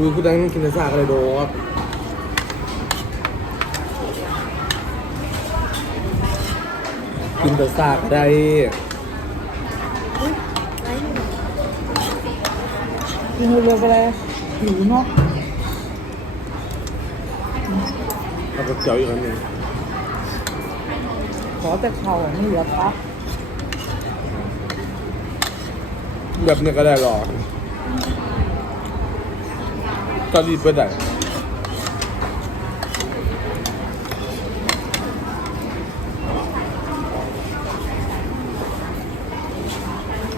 อุ้ยกูดังกินแต่ซากอะไรโดดกินแต่ซากก็ได้กินเร็วๆไปเลยหิวเนาะแล้วก็เจียวอีกอันหนึ่งขอแต่เข่าไม่เหลือพักแบบนี้ก็ได้หรอ ก็รีบไปได้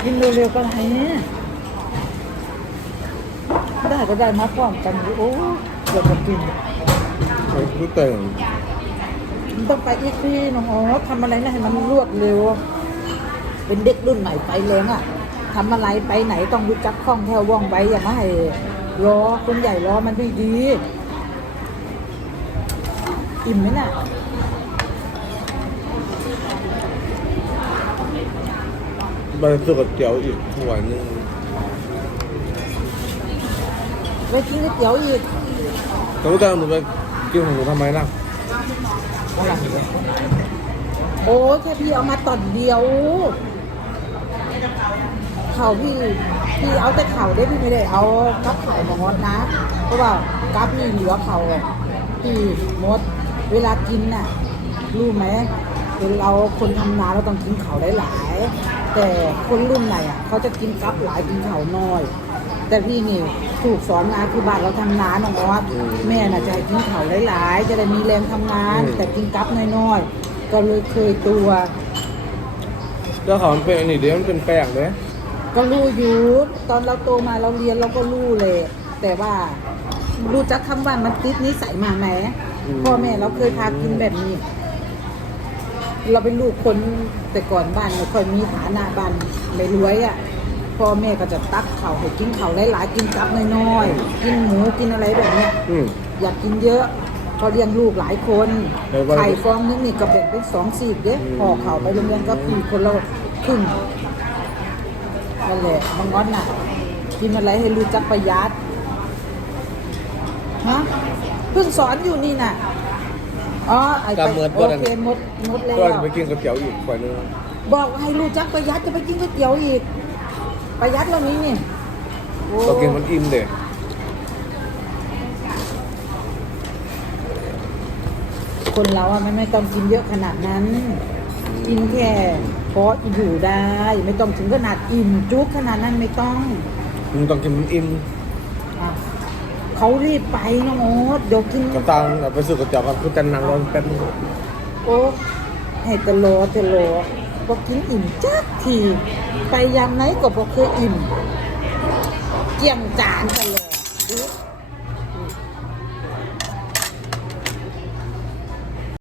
กินเร็วๆก็ได้ได้ก็ได้มาพร้อมกันอยู่โอ้เดี๋ยวจะกินไอ้ผู้แต่งมันต้องไปอีกที่น้องอ๋อทำอะไรนะให้มันรวดเร็ว เป็นเด็กรุ่นใหม่ไปแรงอะทำอะไรไปไหนต้องรู้จักคล่องแคล่วว่องไวอย่ามาให้ รอคนใหญ่รอมันดีดีๆอิ่มไหมน่ะไปซื้อกับเจียวอีกหัวหนึงไปกินก๋วยเตี๋ยวอีกแต่ผู้แต่งหนูไปกินของหนูทำไมล่ะอะไรโอ้ยแค่พี่เอามาตอนเดียวเข่าพี่พี่เอาแต่เข่าได้พี่ไม่ได้เอากับเข่ามางดนะ เพราะว่ากับนี่เหลือเข่าพี่มดเวลากินน่ะรู้ไหมเป็นเราคนทำนาเราต้องกินเข่าหลายๆแต่คนรุ่นใหม่อะเขาจะกินกับหลายกินเข่าน้อย แต่พี่นี่ถูกสอนมาคือบ้านเราทำนาน้องออสแม่น่ะจะให้กินเข่าหลายๆ จะได้มีแรงทำงาน แต่กินกับน้อยๆก็เลยเคยตัวแล้วเขามันเป็นอันนี้เดี๋ยวมันเป็นแป้งเลย ก็รู้อยู่ตอนเราโตมาเราเรียนเราก็รู้เลย แต่ว่ารู้จักคำว่ามันติดนิสัยมาไหมพ่อแม่เราเคยพากินแบบนี้ เราเป็นลูกคนแต่ก่อนบ้านไม่ค่อยมีฐานะบ้านไม่รวยอะพ่อแม่ก็จะตักเข่าวให้กินเข่าวหลายๆกินกับน้อยๆกินหมูกินอะไรแบบเนี้ยอืมอยากกินเยอะเพอเลี้ยงลูกหลายคนแล้วว่าไข่ฟองนึงนี่ก็แบ่งเป็นสองสีบเด้อืมห่อเข่าวไปโรงเรียนก็คือคนละครึ่ง นั่นแหละบางวันน่ะ กินอะไรให้รู้จักประหยัดฮะเพิ่งสอนอยู่นี่น่ะอ๋อไอ้ไปโอเคหมดหมดแล้ก็ว จะไปกินกับเจียวอีกหัวหนึงบอกให้รู้จักประหยัดจะไปกินก๋วยเตี๋ยวอีก ประหยัดแล้วนี้นี่โอ้ก็กินมันอิ่มเด็คนเราอะมันไม่ต้องกินเยอะขนาดนั้น กินแค่พออยู่ได้ ไม่ต้องถึงขนาดอิ่มจุกขนาดนั้นไม่ต้องมึงต้องกินมันอิ่มอะเขารีบไปน้องโอ๊ตเดี๋ยวกิน กับตังเอาไปซื้อกับเจียวกันคือกันนางรอนแป๊บนึงโอ๊ตให้ตะโลตะโลบอกกินอิ่มจักที ไปยามไหนก็บอกเคยอิ่ม เกี่ยงจานตลอด